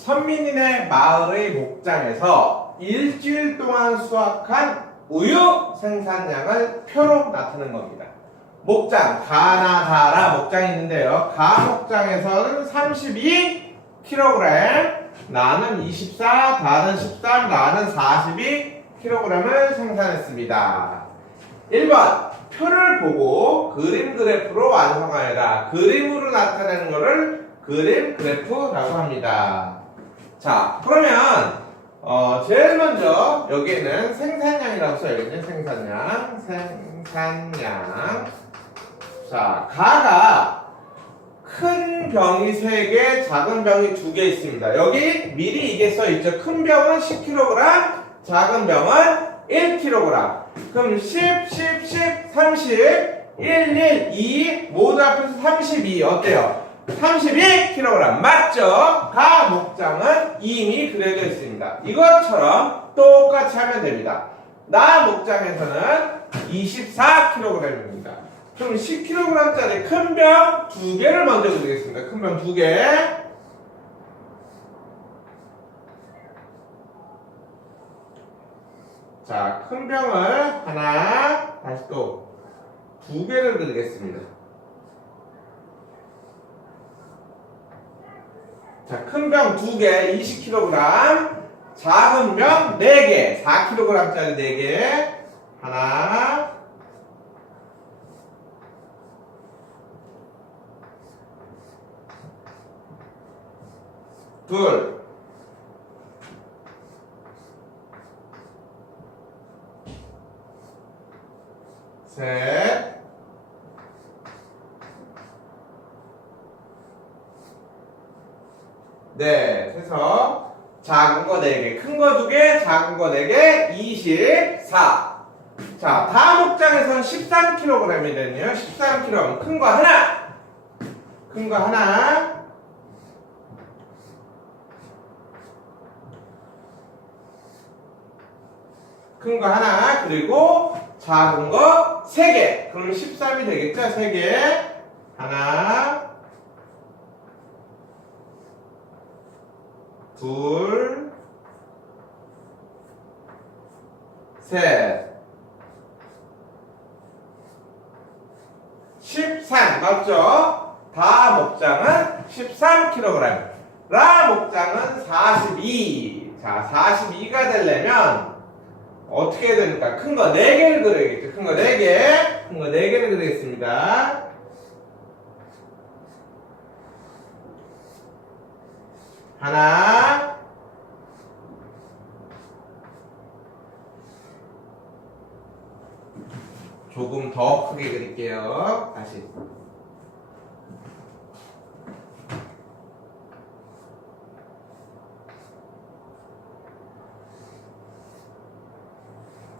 선민이네 마을의 목장에서 일주일 동안 수확한 우유 생산량을 표로 나타낸 겁니다. 목장, 가나다라 목장이 있는데요. 가 목장에서는 32kg, 나는 24, 다는 13, 나는 42kg을 생산했습니다. 1번 표를 보고 그림 그래프로 완성하여라. 그림으로 나타내는 것을 그림 그래프라고 합니다. 자, 그러면 어, 제일 먼저 여기에는 생산량이라고 써야겠네. 생산량, 생산량. 자, 가가 큰 병이 3개, 작은 병이 2개 있습니다. 여기 미리 이게 써 있죠. 큰 병은 10kg, 작은 병은 1kg. 그럼 10, 10, 10, 30, 1, 1, 2 모두 합해서 32 어때요? 32kg 맞죠? 가 목장은 이미 그려져 있습니다. 이것처럼 똑같이 하면 됩니다. 나 목장에서는 24kg입니다. 그럼 10kg짜리 큰 병 두 개를 먼저 그리겠습니다. 큰 병 두 개. 자, 큰 병을 하나, 다시 또 두 개를 그리겠습니다. 자, 큰병두 개, 20kg. 작은 병네 개, 4kg짜리 네 개. 하나, 둘, 셋, 넷 해서 작은 거 4개, 큰 거 2개, 작은 거 4개, 24. 자, 다음 목장에서는 13kg이 되네요. 13kg. 큰 거 하나. 큰 거 하나. 큰 거 하나. 그리고 작은 거 3개. 그러면 13이 되겠죠? 3개. 하나. 둘, 셋, 13 맞죠? 다 목장은 13kg, 라 목장은 42. 자, 42가 되려면 어떻게 해야 됩니까? 큰 거 4개를 그려야겠죠. 큰 거 4개, 큰 거 4개를 그리겠습니다. 하나, 조금 더 크게 그릴게요. 다시.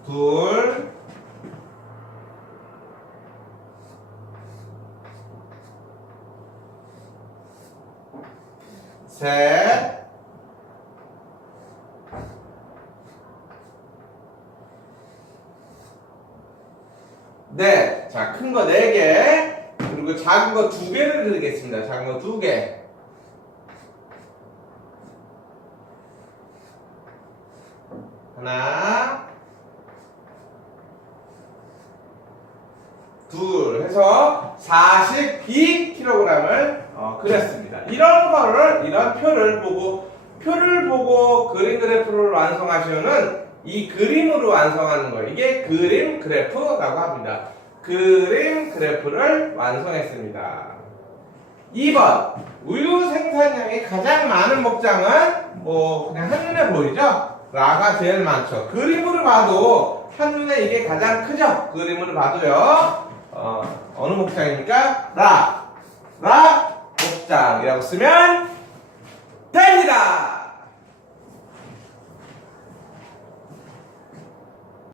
둘, 셋, 넷. 자, 큰거네 개. 그리고 작은 거두 개를 그리겠습니다. 작은 거두 개. 하나, 둘 해서 42kg을 어, 그렸습니다. 이런 거를 이런 표를 보고 표를 보고 그림 그래프를 완성하시면은 이 그림으로 완성하는 거 이게 그림 그래프라고 합니다. 그림 그래프를 완성했습니다. 2번 우유 생산량이 가장 많은 목장은 뭐 그냥 한눈에 보이죠? 라가 제일 많죠. 그림으로 봐도 한눈에 이게 가장 크죠? 그림으로 봐도요. 어, 어느 목장입니까? 라. 라 목장이라고 쓰면 됩니다.